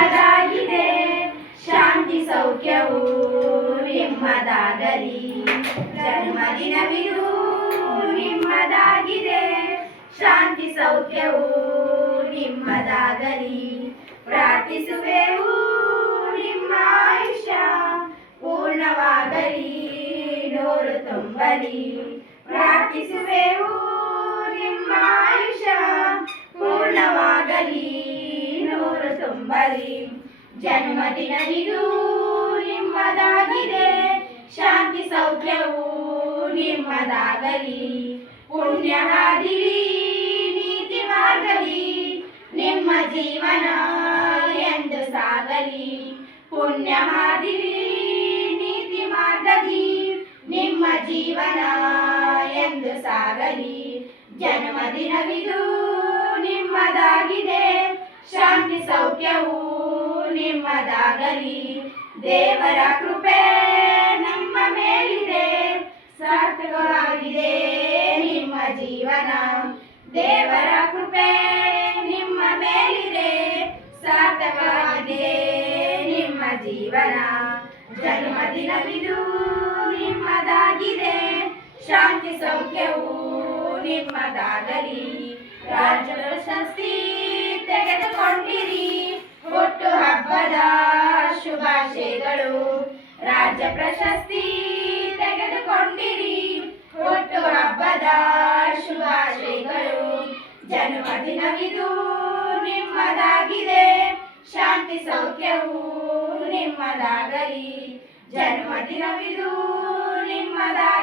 ನಿಮ್ಮದಾಗಿದೆ, ಶಾಂತಿ ಸೌಖ್ಯವು ನಿಮ್ಮದಾಗಲಿ. ಜನ್ಮದಿನವಿದು ನಿಮ್ಮದಾಗಿದೆ, ಶಾಂತಿ ಸೌಖ್ಯವು ನಿಮ್ಮದಾಗಲಿ. ಪ್ರಾರ್ಥಿಸುವೆವು ನಿಮ್ಮ ಆಯುಷ್ಯ ಪೂರ್ಣವಾಗಲಿ, ನೂರು ತುಂಬಲಿ. ಪ್ರಾರ್ಥಿಸುವೆವು ನಿಮ್ಮ ಆಯುಷ್ಯ ಪೂರ್ಣವಾಗಲಿ, ನೂರು ತುಂಬಲಿ. ಜನ್ಮದಿನವಿದು ನಿಮ್ಮದಾಗಿದೆ, ಶಾಂತಿ ಸೌಖ್ಯವು ನಿಮ್ಮದಾಗಲಿ. ಪುಣ್ಯ ಹಾದಿಲಿ ನೀತಿ ಮಾರ್ಗಲಿ, ನಿಮ್ಮ ಜೀವನ ಎಂದು ಸಾಗಲಿ. ಪುಣ್ಯ ಹಾದಿಲಿ ನೀತಿ ಮಾರ್ಗಲಿ, ನಿಮ್ಮ ಜೀವನ ಎಂದು ಸಾಗಲಿ. ಜನ್ಮದಿನವಿದು ನಿಮ್ಮದಾಗಿದೆ, ಶಾಂತಿ ಸೌಖ್ಯವು ನಿಮ್ಮದಾಗಲಿ. ದೇವರ ಕೃಪೆ ನಮ್ಮ ಮೇಲಿದೆ, ಸಾರ್ಥಕವಾಗಿದೆ ನಿಮ್ಮ ಜೀವನ. ದೇವರ ಕೃಪೆ ನಿಮ್ಮ ಮೇಲಿದೆ, ಸಾರ್ಥಕವಾಗಿದೆ ನಿಮ್ಮ ಜೀವನ. ಜನ್ಮದಿನವಿದು ನಿಮ್ಮದಾಗಿದೆ, ಶಾಂತಿ ಸೌಖ್ಯವು ನಿಮ್ಮದಾಗಲಿ. ರಾಜ್ಯ ಪ್ರಶಸ್ತಿ ತೆಗೆದುಕೊಂಡಿರಿ, ಹುಟ್ಟು ಹಬ್ಬದ ಶುಭಾಶಯಗಳು. ರಾಜ್ಯ ಪ್ರಶಸ್ತಿ ತೆಗೆದುಕೊಂಡಿರಿ, ಹುಟ್ಟು ಹಬ್ಬದ ಶುಭಾಶಯಗಳು. ಜನ್ಮದಿನವಿದು ನಿಮ್ಮದಾಗಿದೆ, ಶಾಂತಿ ಸೌಖ್ಯವು ನಿಮ್ಮದಾಗಲಿ. ಜನ್ಮದಿನವಿದು ನಿಮ್ಮದಾಗಿ